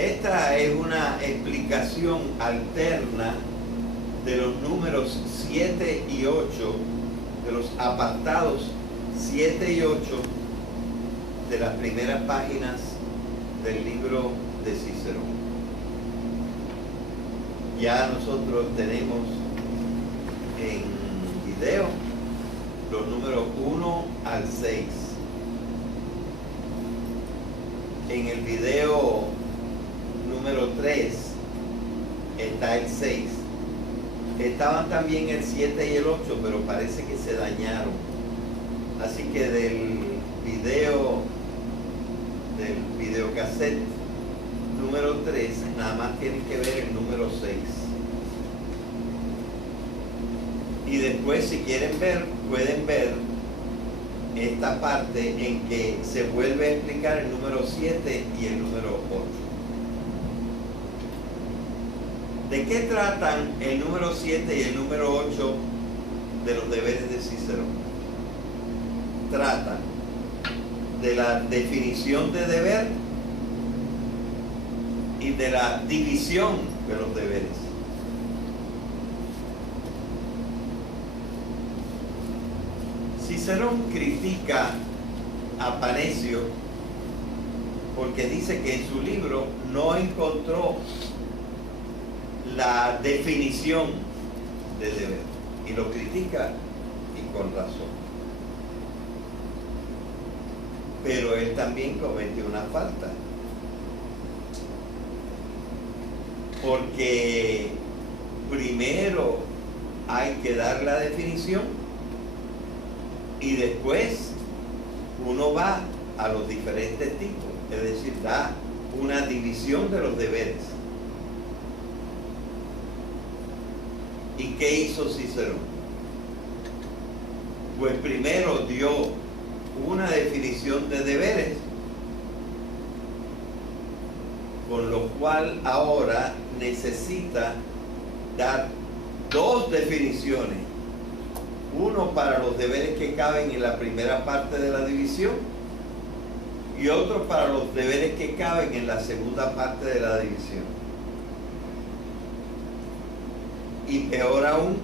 Esta es una explicación alterna de los números 7 y 8, de los apartados 7 y 8 de las primeras páginas del libro de Cicerón. Ya nosotros tenemos en video los números 1 al 6. En el video número 3 está el 6. Estaban también el 7 y el 8, pero parece que se dañaron. Así que del videocassette número 3, nada más tienen que ver el número 6. Y después, si quieren ver, pueden ver esta parte en que se vuelve a explicar el número 7 y el número 8. ¿De qué tratan el número 7 y el número 8 de los deberes de Cicerón? Tratan de la definición de deber y de la división de los deberes. Cicerón critica a Panecio porque dice que en su libro no encontró la definición de deber, y lo critica, y con razón. Pero él también cometió una falta, porque primero hay que dar la definición y después uno va a los diferentes tipos, es decir, da una división de los deberes. ¿Y qué hizo Cicerón? Pues primero dio una definición de deberes, con lo cual ahora necesita dar dos definiciones. Uno para los deberes que caben en la primera parte de la división y otro para los deberes que caben en la segunda parte de la división. Y peor aún,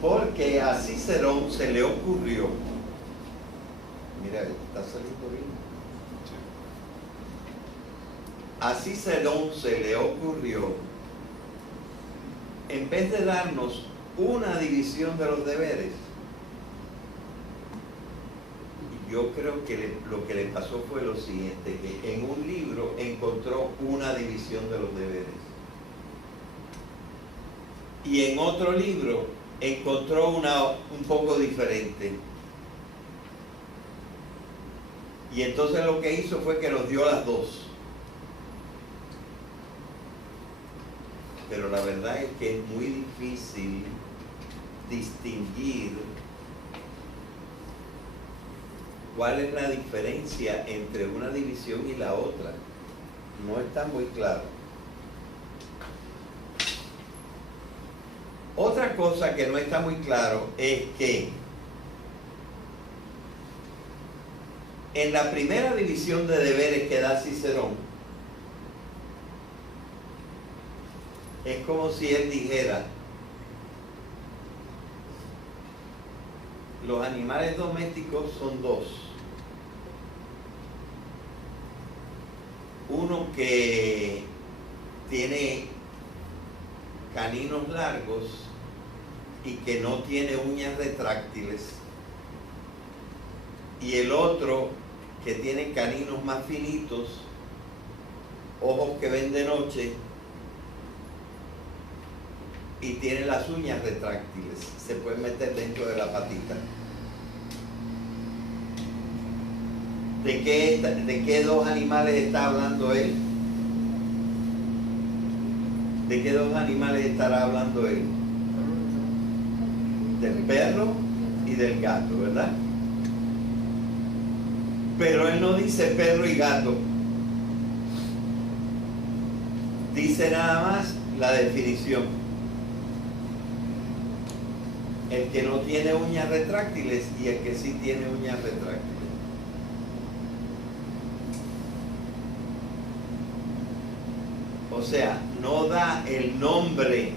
porque a Cicerón se le ocurrió, mira, está saliendo bien. A Cicerón se le ocurrió, en vez de darnos una división de los deberes, yo creo que lo que le pasó fue lo siguiente, que en un libro encontró una división de los deberes. Y en otro libro encontró una un poco diferente. Y entonces lo que hizo fue que nos dio las dos. Pero la verdad es que es muy difícil distinguir cuál es la diferencia entre una división y la otra. No está muy claro. Otra cosa que no está muy claro es que en la primera división de deberes que da Cicerón, es como si él dijera: los animales domésticos son dos. Uno que tiene caninos largos y que no tiene uñas retráctiles, y el otro que tiene caninos más finitos, ojos que ven de noche y tiene las uñas retráctiles, se pueden meter dentro de la patita. ¿De qué dos animales está hablando él? ¿De qué dos animales estará hablando él? Del perro y del gato, ¿verdad? Pero él no dice perro y gato. Dice nada más la definición. El que no tiene uñas retráctiles y el que sí tiene uñas retráctiles. O sea, no da el nombre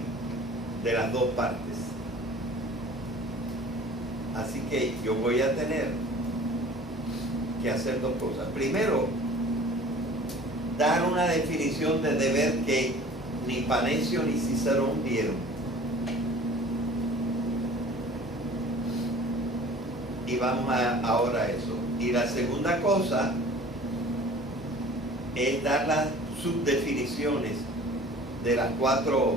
de las dos partes. Así que yo voy a tener que hacer dos cosas. Primero, dar una definición de deber que ni Panecio ni Cicerón dieron. Y vamos ahora a eso. Y la segunda cosa es dar las subdefiniciones de las 4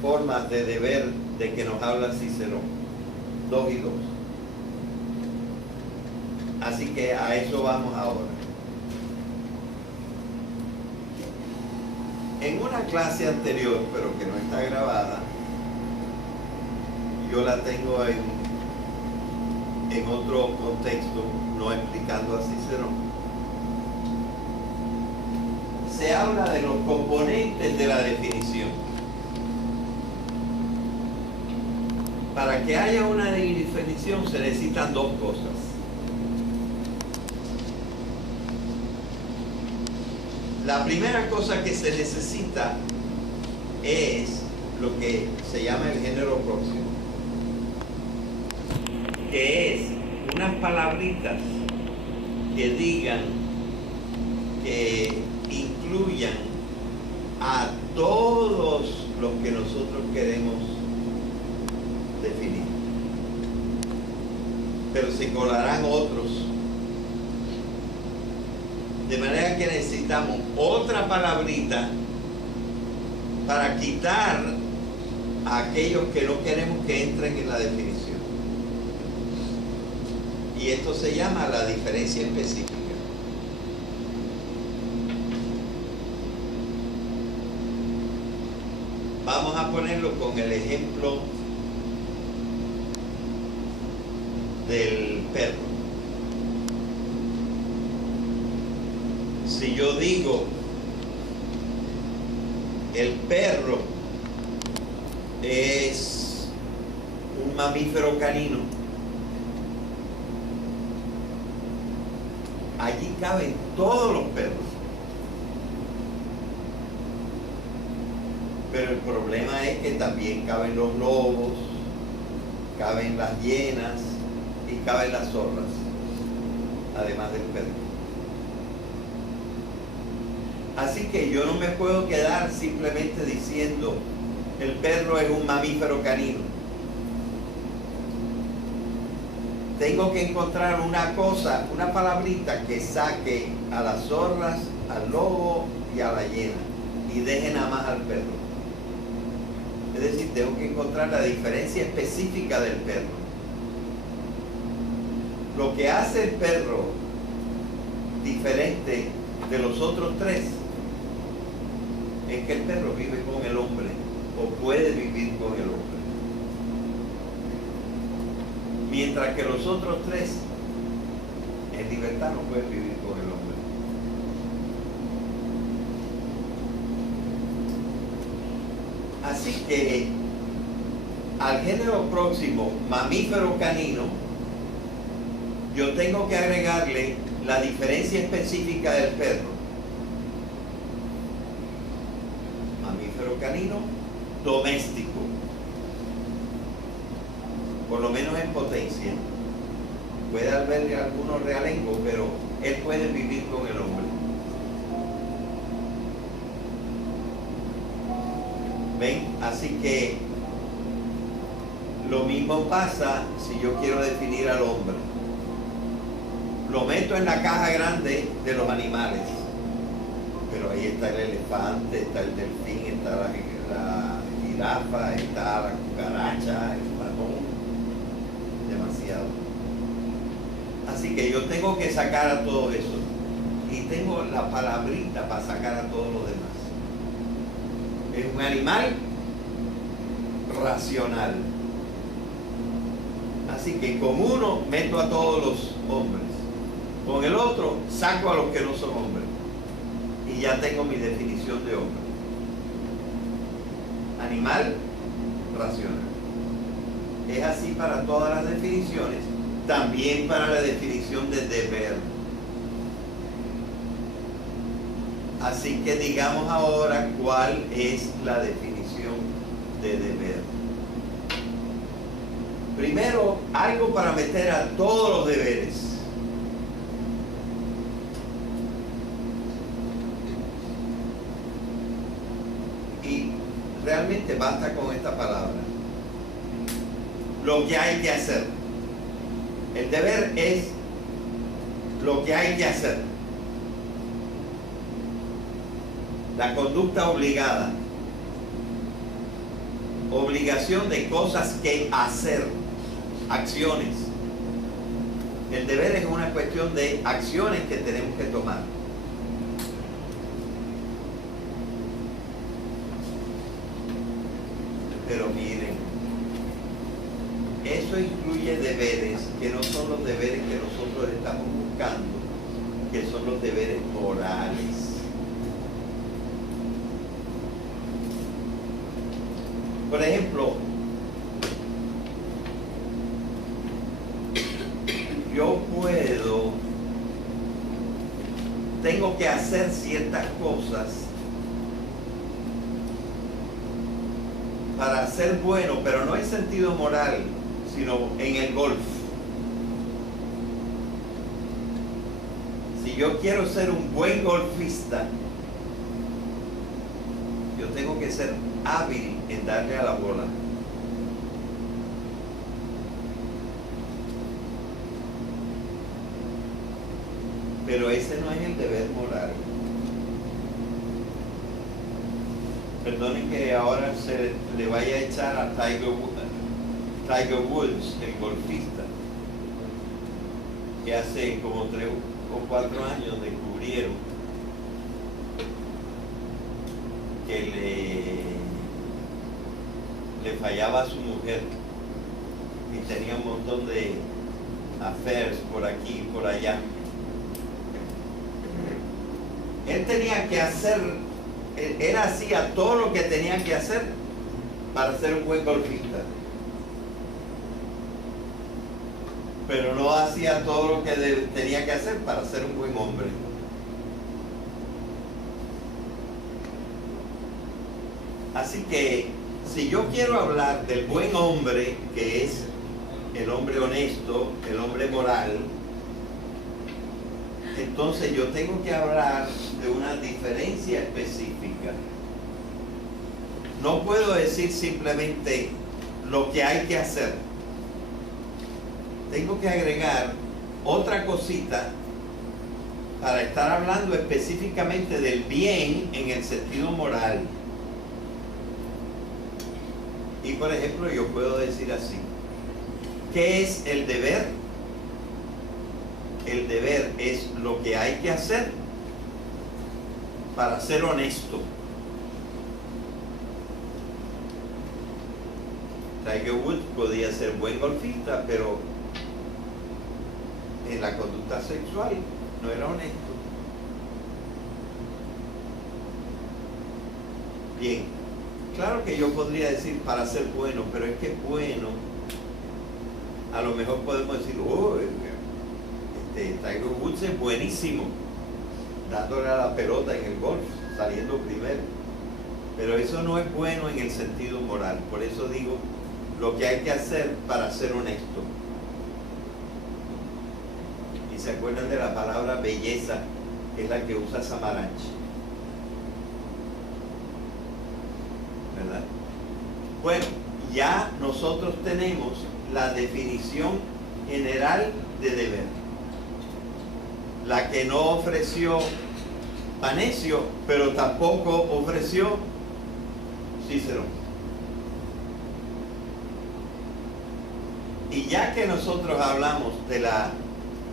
formas de deber de que nos habla Cicerón. 2 y 2. Así que a eso vamos ahora. En una clase anterior, pero que no está grabada, yo la tengo en otro contexto, no explicando a Cicerón. Se habla de los componentes de la definición. Para que haya una definición se necesitan 2 cosas. La primera cosa que se necesita es lo que se llama el género próximo, que es unas palabritas que digan, que incluyan a todos los que nosotros queremos definir. Pero se colarán otros. De manera que necesitamos otra palabrita para quitar a aquellos que no queremos que entren en la definición. Y esto se llama la diferencia específica. Vamos a ponerlo con el ejemplo del perro. Si yo digo, el perro es un mamífero canino, allí caben todos los perros. Pero el problema es que también caben los lobos, caben las hienas y caben las zorras, además del perro. Así que yo no me puedo quedar simplemente diciendo el perro es un mamífero canino. Tengo que encontrar una cosa, una palabrita que saque a las zorras, al lobo y a la hiena y deje nada más al perro. Es decir, tengo que encontrar la diferencia específica del perro. Lo que hace el perro diferente de los otros 3 es que el perro vive con el hombre o puede vivir con el hombre, mientras que los otros 3 en libertad no pueden vivir con el hombre. Así que al género próximo, mamífero canino, yo tengo que agregarle la diferencia específica del perro. Mamífero canino doméstico, por lo menos en potencia. Puede haber algunos realengos, pero él puede vivir con el hombre. ¿Ven? Así que lo mismo pasa si yo quiero definir al hombre. Lo meto en la caja grande de los animales, pero ahí está el elefante, está el delfín, está la jirafa, está la cucaracha, el ratón, demasiado. Así que yo tengo que sacar a todo eso y tengo la palabrita para sacar a todos los demás. Es un animal racional. Así que con uno meto a todos los hombres, con el otro saco a los que no son hombres y ya tengo mi definición de hombre. Animal racional. Es así para todas las definiciones, también para la definición de deber. Así que digamos ahora cuál es la definición de deber. Primero, algo para meter a todos los deberes. Y realmente basta con esta palabra. Lo que hay que hacer. El deber es lo que hay que hacer. La conducta obligada. Obligación de cosas que hacer. Acciones. El deber es una cuestión de acciones que tenemos que tomar. Pero miren, eso incluye deberes que no son los deberes que nosotros estamos buscando, que son los deberes morales. Por ejemplo, tengo que hacer ciertas cosas para ser bueno, pero no en sentido moral, sino en el golf. Si yo quiero ser un buen golfista, yo tengo que ser hábil en darle a la bola. Pero ese no es el deber moral. Perdonen que ahora se le vaya a echar a Tiger Woods, el golfista, que hace como 3 o 4 años descubrieron que le fallaba a su mujer y tenía un montón de affairs por aquí y por allá. Él tenía que hacer, él hacía todo lo que tenía que hacer para ser un buen golfista, pero no hacía todo lo que tenía que hacer para ser un buen hombre. Así que si yo quiero hablar del buen hombre, que es el hombre honesto, el hombre moral, entonces yo tengo que hablar de una diferencia específica. No puedo decir simplemente lo que hay que hacer. Tengo que agregar otra cosita para estar hablando específicamente del bien en el sentido moral. Y por ejemplo, yo puedo decir así: ¿qué es el deber? El deber es lo que hay que hacer para ser honesto. Tiger Woods podía ser buen golfista, pero en la conducta sexual no era honesto. Bien, claro que yo podría decir para ser bueno, pero es que bueno, a lo mejor podemos decir, oh, Tiger Woods es buenísimo dándole a la pelota en el golf, saliendo primero, pero eso no es bueno en el sentido moral. Por eso digo lo que hay que hacer para ser honesto. Y se acuerdan de la palabra belleza, que es la que usa Samaranch, ¿verdad? Bueno, ya nosotros tenemos la definición general de deber, la que no ofreció Panecio, pero tampoco ofreció Cícero. Y ya que nosotros hablamos de la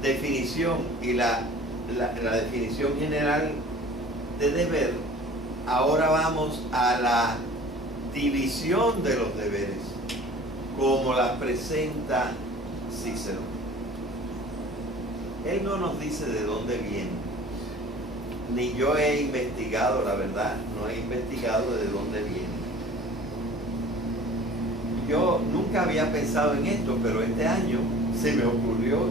definición y la definición general de deber, ahora vamos a la división de los deberes, como la presenta Cícero. Él no nos dice de dónde viene, ni yo he investigado, la verdad, no he investigado de dónde viene. Yo nunca había pensado en esto, pero este año se me ocurrió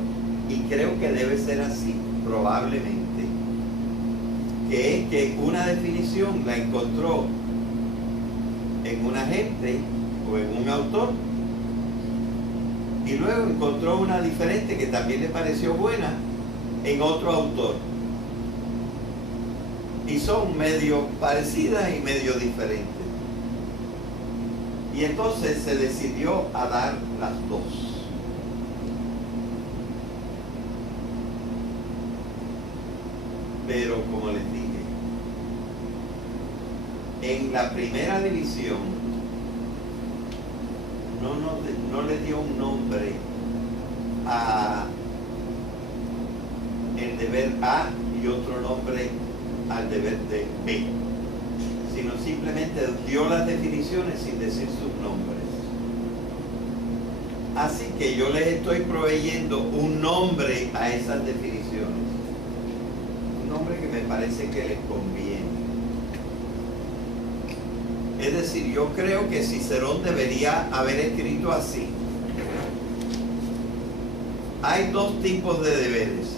y creo que debe ser así, probablemente. que es que una definición la encontró en un agente o en un autor y luego encontró una diferente que también le pareció buena en otro autor, y son medio parecidas y medio diferentes, y entonces se decidió a dar las dos. Pero como les dije, en la primera división no le dio un nombre a el deber A y otro nombre al deber de B, sino simplemente dio las definiciones sin decir sus nombres. Así que yo les estoy proveyendo un nombre a esas definiciones, un nombre que me parece que les conviene. Es decir, yo creo que Cicerón debería haber escrito así: hay dos tipos de deberes: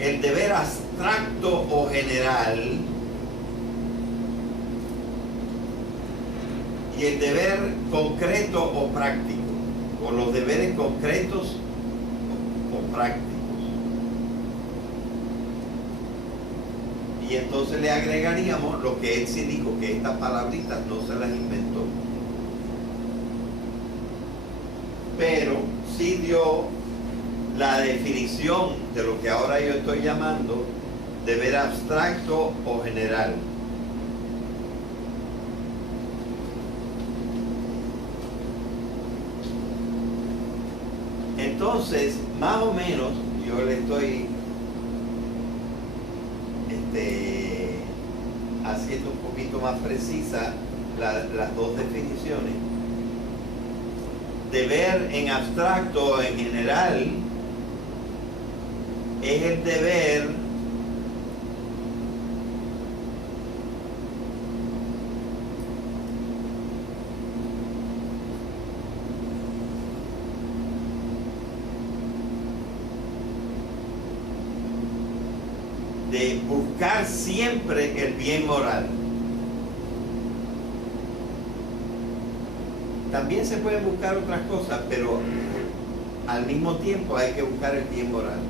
el deber abstracto o general y el deber concreto o práctico, o los deberes concretos o prácticos. Y entonces le agregaríamos lo que él sí dijo, que estas palabritas no se las inventó, pero sí dio la definición de lo que ahora yo estoy llamando deber abstracto o general. Entonces, más o menos, yo le estoy haciendo un poquito más precisa las dos definiciones. Deber en abstracto o en general es el deber de buscar siempre el bien moral. También se pueden buscar otras cosas, pero al mismo tiempo hay que buscar el bien moral.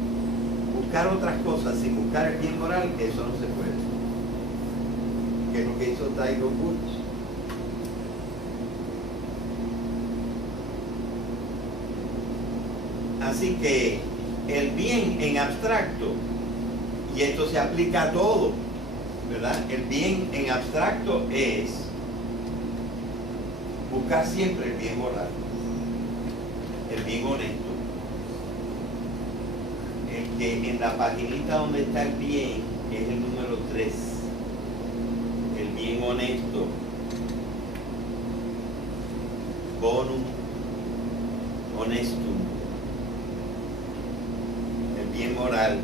Buscar otras cosas sin buscar el bien moral, eso no se puede. Que es lo que hizo Tiger Woods. Así que el bien en abstracto, y esto se aplica a todo, ¿verdad? El bien en abstracto es buscar siempre el bien moral, el bien honesto. El que en la paginita donde está el bien es el número 3, el bien honesto, bonum honestum, el bien moral.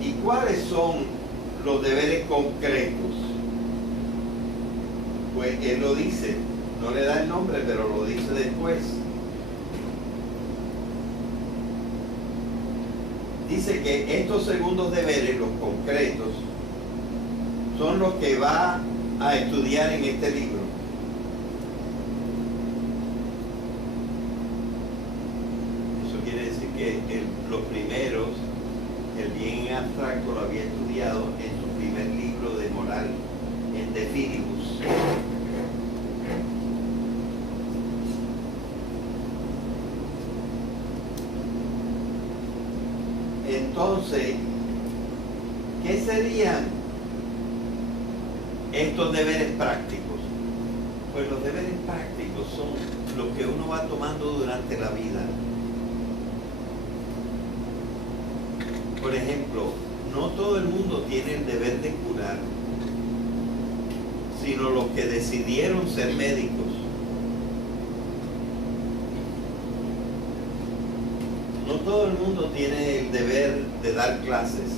¿Y cuáles son los deberes concretos? Pues él lo dice, no le da el nombre, pero lo dice después. Dice que estos segundos deberes, los concretos, son los que va a estudiar en este libro. Eso quiere decir que los primeros, el bien abstracto, lo había estudiado en su primer libro de moral, en De Finibus. Entonces, ¿qué serían estos deberes prácticos? Pues los deberes prácticos son los que uno va tomando durante la vida. Por ejemplo, no todo el mundo tiene el deber de curar, sino los que decidieron ser médicos. No todo el mundo tiene el deber de dar clases,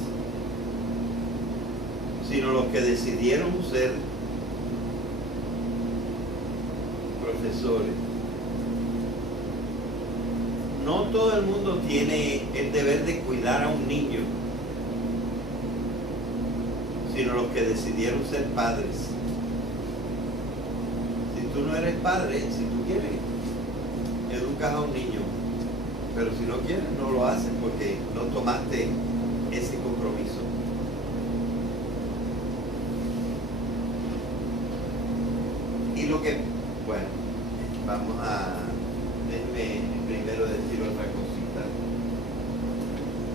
sino los que decidieron ser profesores. no todo el mundo tiene el deber de cuidar a un niño, sino los que decidieron ser padres. Si tú no eres padre, si tú quieres, educas a un niño, pero si no quieres, no lo haces porque no tomaste ese compromiso. Y lo que, bueno, vamos a, déjenme primero decir otra cosita.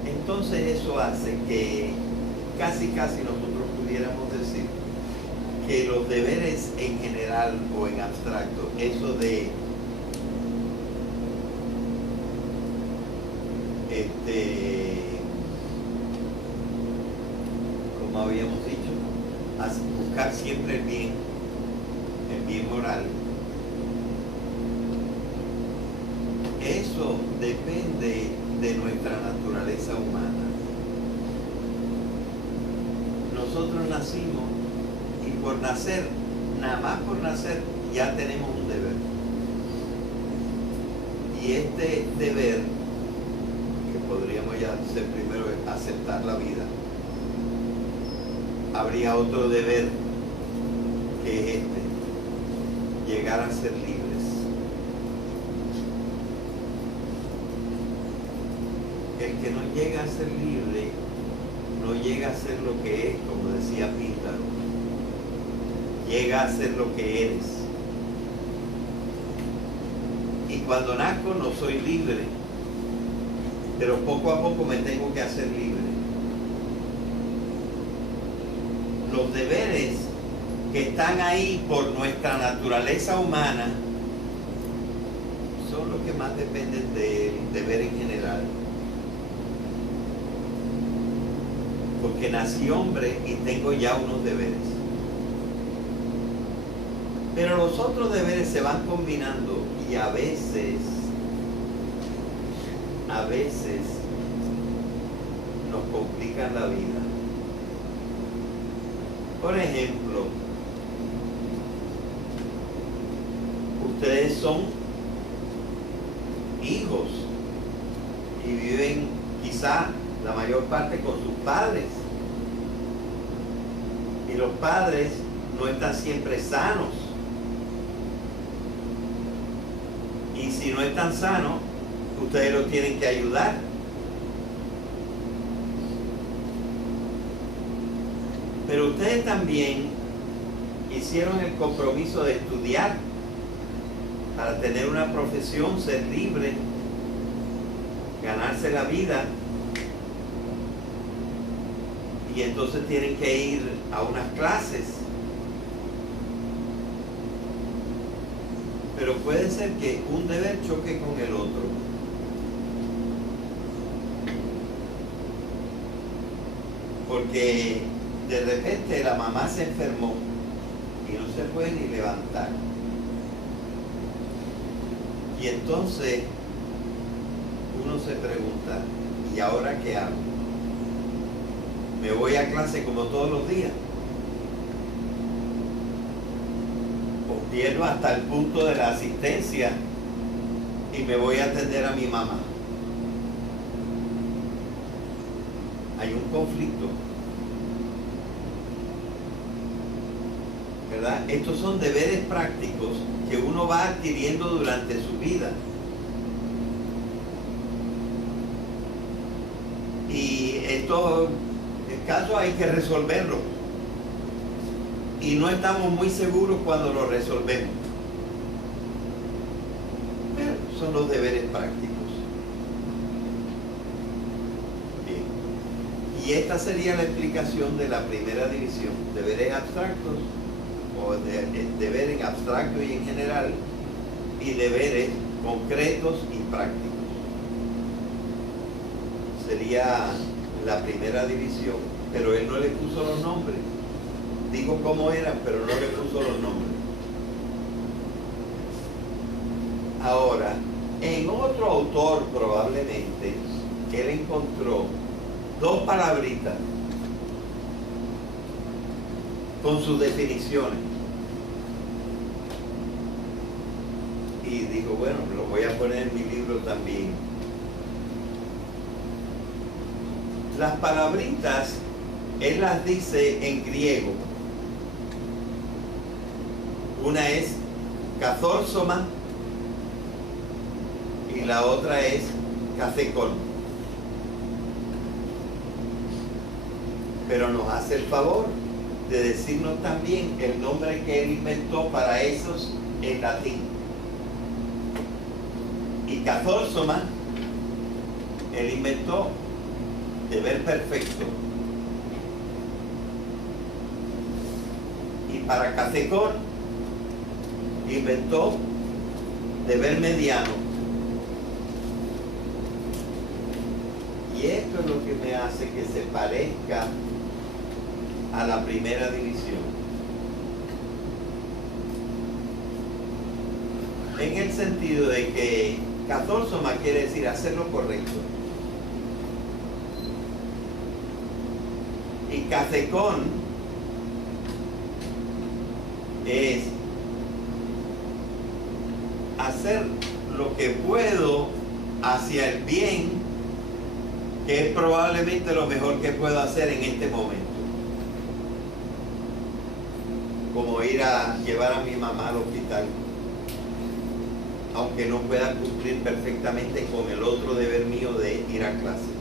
Entonces eso hace que casi nosotros pudiéramos decir que los deberes en general o en abstracto, eso de como habíamos dicho, buscar siempre el bien moral, eso depende de nuestra naturaleza humana. Nosotros nacimos y por nacer, nada más por nacer, ya tenemos un deber. Y este deber, que podríamos ya hacer primero, es aceptar la vida. Habría otro deber que es llegar a ser libres. El que no llega a ser libre no llega a ser lo que es, como decía Píndaro, llega a ser lo que eres. Y cuando nazco no soy libre, pero poco a poco me tengo que hacer libre. Los deberes que están ahí por nuestra naturaleza humana son los que más dependen del deber en general. Porque nací hombre y tengo ya unos deberes. Pero los otros deberes se van combinando y a veces nos complican la vida. Por ejemplo, ustedes son hijos y viven quizá la mayor parte con sus padres. Y los padres no están siempre sanos. Y si no están sanos, ustedes los tienen que ayudar. Pero ustedes también hicieron el compromiso de estudiar para tener una profesión, ser libre, ganarse la vida. Y entonces tienen que ir a unas clases. Pero puede ser que un deber choque con el otro. Porque de repente la mamá se enfermó y no se puede ni levantar. Y entonces uno se pregunta, ¿y ahora qué hago? ¿Me voy a clase como todos los días? ¿O pierdo hasta el punto de la asistencia y me voy a atender a mi mamá? Hay un conflicto, ¿verdad? Estos son deberes prácticos que uno va adquiriendo durante su vida. Y estos casos hay que resolverlos. Y no estamos muy seguros cuando lo resolvemos. Pero son los deberes prácticos. Bien. Y esta sería la explicación de la primera división. Deberes abstractos, o deber en abstracto y en general, y deberes concretos y prácticos. Sería la primera división, pero él no le puso los nombres. Dijo cómo eran, pero no le puso los nombres. Ahora, en otro autor probablemente, él encontró dos palabritas con sus definiciones. Y dijo, bueno, lo voy a poner en mi libro también. Las palabritas, él las dice en griego. Una es kathórsoma y la otra es kathekon. Pero nos hace el favor de decirnos también el nombre que él inventó para esos en latín. Y kathórsoma, él inventó deber perfecto. Y para kathekon inventó deber mediano. Y esto es lo que me hace que se parezca a la primera división. En el sentido de que kathórsoma quiere decir hacer lo correcto. Y kathekon es hacer lo que puedo hacia el bien, que es probablemente lo mejor que puedo hacer en este momento. Como ir a llevar a mi mamá al hospital, aunque no pueda cumplir perfectamente con el otro deber mío de ir a clase.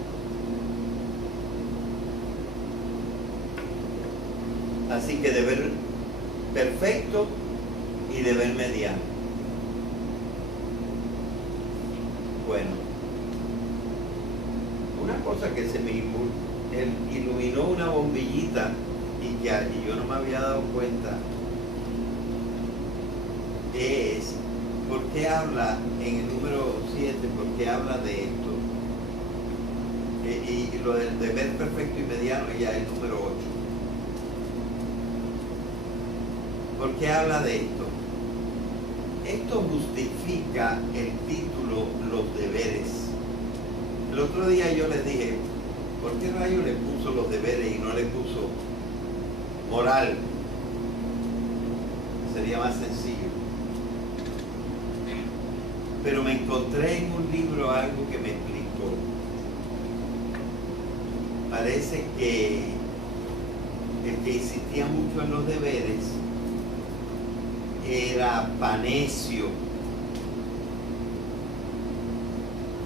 Así que deber perfecto y deber mediano. Bueno, una cosa que se me iluminó una bombillita y yo no me había dado cuenta es ¿por qué habla en el número 7? ¿Por qué habla de esto? Y lo del deber perfecto y mediano ya es el número 8. ¿Por qué habla de esto? Esto justifica el título Los deberes. El otro día yo les dije, ¿por qué rayo le puso los deberes y no le puso moral? Sería más sencillo. Pero me encontré en un libro algo que me explicó. Parece que el que insistía mucho en los deberes era Panecio,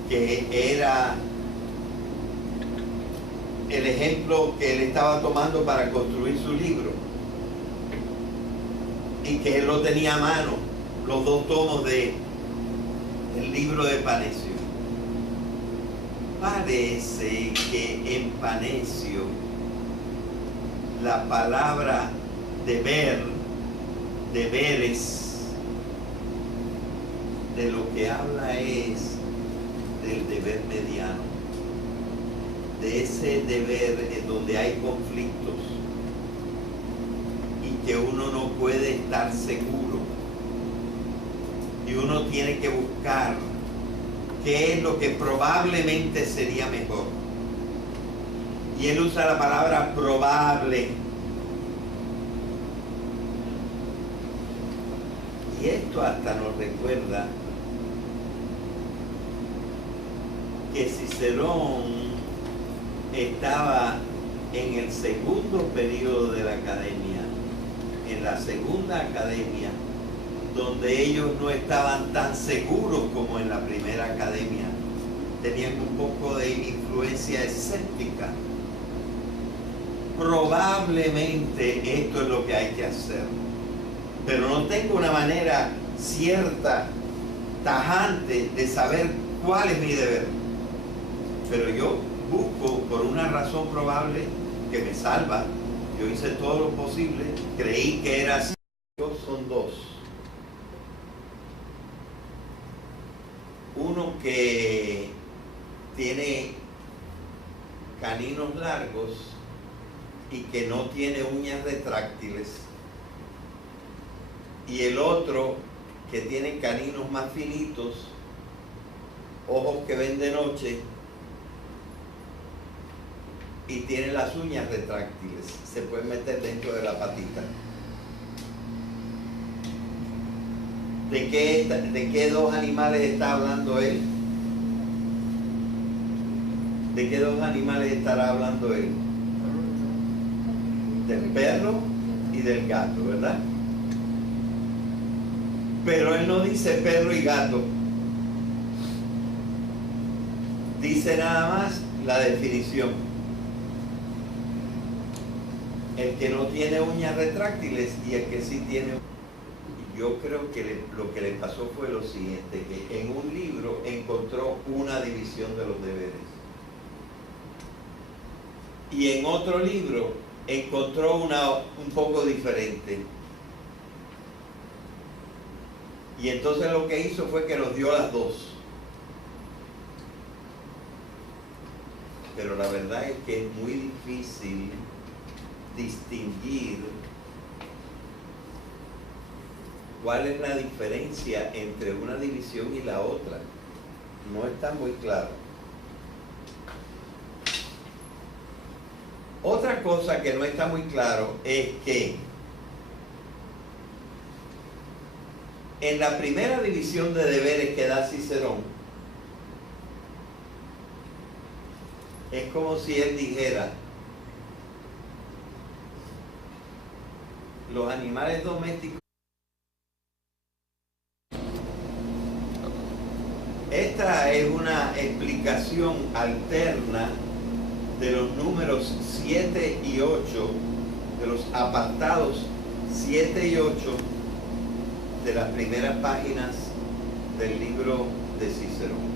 que era el ejemplo que él estaba tomando para construir su libro y que él lo tenía a mano, los 2 tomos del libro de Panecio. Parece que en Panecio la palabra deberes, de lo que habla es del deber mediano, de ese deber en donde hay conflictos y que uno no puede estar seguro y uno tiene que buscar qué es lo que probablemente sería mejor. Y él usa la palabra probable. Y esto hasta nos recuerda que Cicerón estaba en el segundo periodo de la academia, en la segunda academia, donde ellos no estaban tan seguros como en la primera academia. Tenían un poco de influencia escéptica. Probablemente esto es lo que hay que hacer, pero no tengo una manera cierta, tajante, de saber cuál es mi deber. Pero yo busco por una razón probable que me salva. Yo hice todo lo posible, creí que era así. Son 2. Uno que tiene caninos largos y que no tiene uñas retráctiles, y el otro que tiene caninos más finitos, ojos que ven de noche y tiene las uñas retráctiles, se pueden meter dentro de la patita. ¿De qué 2 animales está hablando él? ¿De qué dos animales estará hablando él? Del perro y del gato, ¿verdad? Pero él no dice perro y gato. Dice nada más la definición. El que no tiene uñas retráctiles y el que sí tiene. Yo creo que lo que le pasó fue lo siguiente, que en un libro encontró una división de los deberes. Y en otro libro encontró una un poco diferente. Y entonces lo que hizo fue que los dio las dos. Pero la verdad es que es muy difícil distinguir cuál es la diferencia entre una división y la otra. No está muy claro. Otra cosa que no está muy claro es que en la primera división de deberes que da Cicerón, es como si él dijera: los animales domésticos. Esta es una explicación alterna de los números 7 y 8, de los apartados 7 y 8 de las primeras páginas del libro de Cicerón.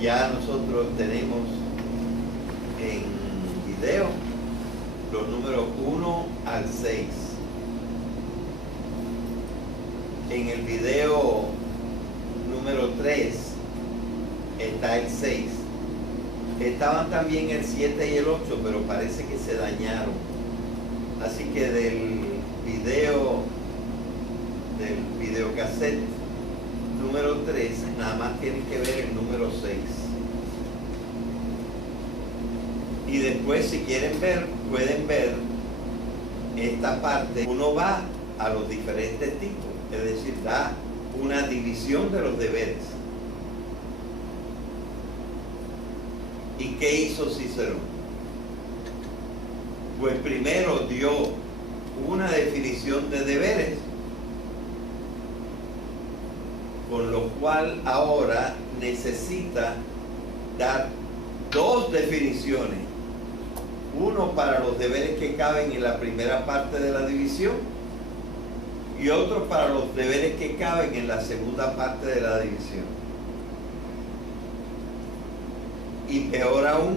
Ya nosotros tenemos en video los números 1 al 6. En el video número 3 está el 6. Estaban también el 7 y el 8, pero parece que se dañaron. Así que del videocassette número 3, nada más tienen que ver el número 6. Y después, si quieren ver, pueden ver esta parte. Uno va a los diferentes tipos, es decir, da una división de los deberes. ¿Y qué hizo Cicerón? Pues primero dio una definición de deberes, con lo cual ahora necesita dar dos definiciones. Uno para los deberes que caben en la primera parte de la división y otro para los deberes que caben en la segunda parte de la división. Y peor aún,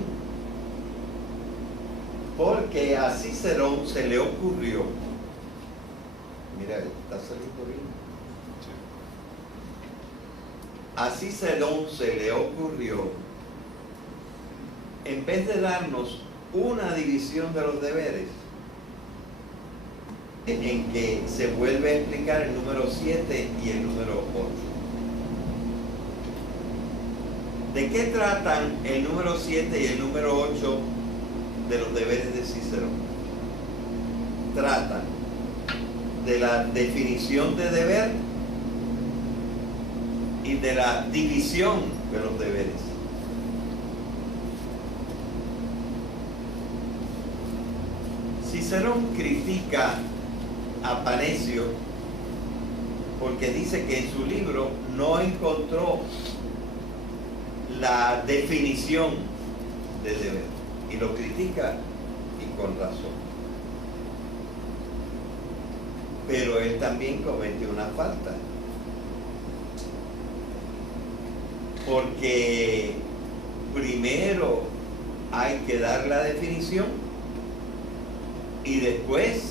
porque a Cicerón se le ocurrió, mira, está saliendo bien. A Cicerón se le ocurrió, en vez de darnos una división de los deberes, en que se vuelve a explicar el número 7 y el número 8. ¿De qué tratan el número 7 y el número 8 de los deberes de Cicerón? Tratan de la definición de deber y de la división de los deberes. Cicerón critica a Panecio porque dice que en su libro no encontró la definición de deber, y lo critica, y con razón. Pero él también comete una falta, porque primero hay que dar la definición y después